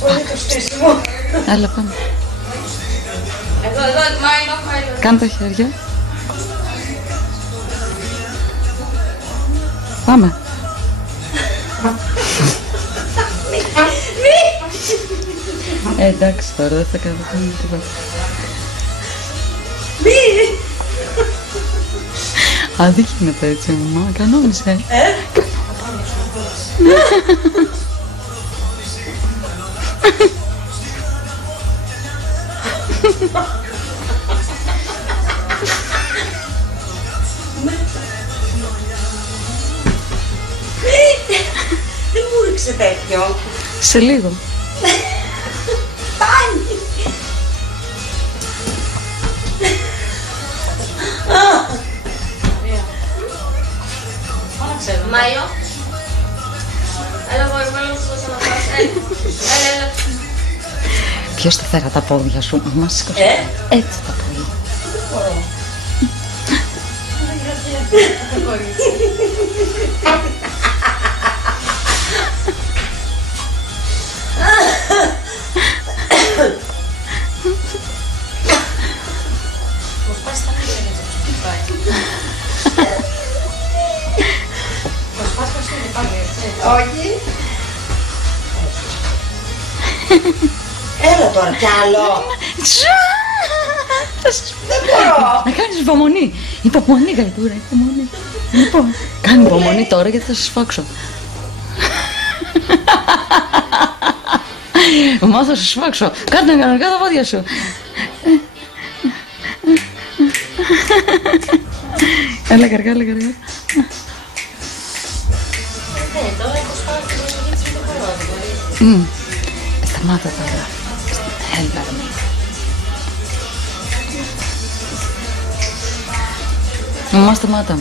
Πολύ το στήσιμο. Έλα πάμε. Εδώ, Μάιλο. Κάνε τα χέρια. Πάμε. Εντάξει τώρα, δεν θα κάνω τίποτα. Α, δεν γίνεται έτσι, μαμά. Κανόνισε. Δεν μου ρίξε τέτοιο. Σε λίγο. Πάλι. Μάιο. Έλα, εγώ να σου δώσω να πας. Έλα. Πιο σταθερά τα πόδια σου. Μαμά, σηκώσε. Έτσι τα πόδια. Δεν μπορώ. Όχι. Έλα τώρα κι άλλο. Δεν μπορώ. Να κάνεις υπομονή. Υπομονή, γαϊτούρα, υπομονή. Λοιπόν, κάνε υπομονή τώρα γιατί θα σου σφάξω. Μα θα σου σφάξω. Κάνε κανονικά τα πόδια σου. Έλα καρκά, έλα καρκά. Τώρα έχω σπάσει την προσοχή του χωρό. Σταμάτα τώρα. Έλα. Μαμά, σταμάτα.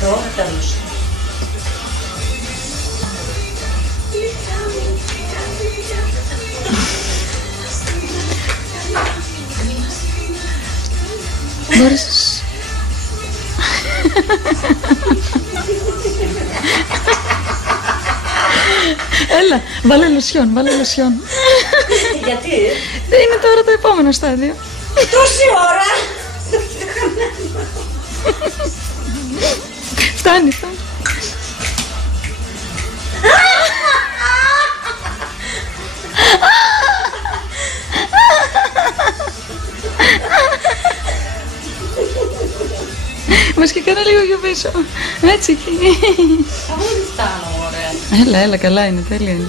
Τώρα τέλος. Μπορείς. Έλα, βάλε λοσιόν, βάλε λοσιόν. Γιατί? Είναι τώρα το επόμενο στάδιο. Τόση ώρα. Φτάνει, φτάνει. Μας και κάνα λίγο πιο πίσω. Έτσι εκεί. Αφού δεν φτάνω, ωραία. Έλα, έλα, καλά είναι, τέλεια είναι.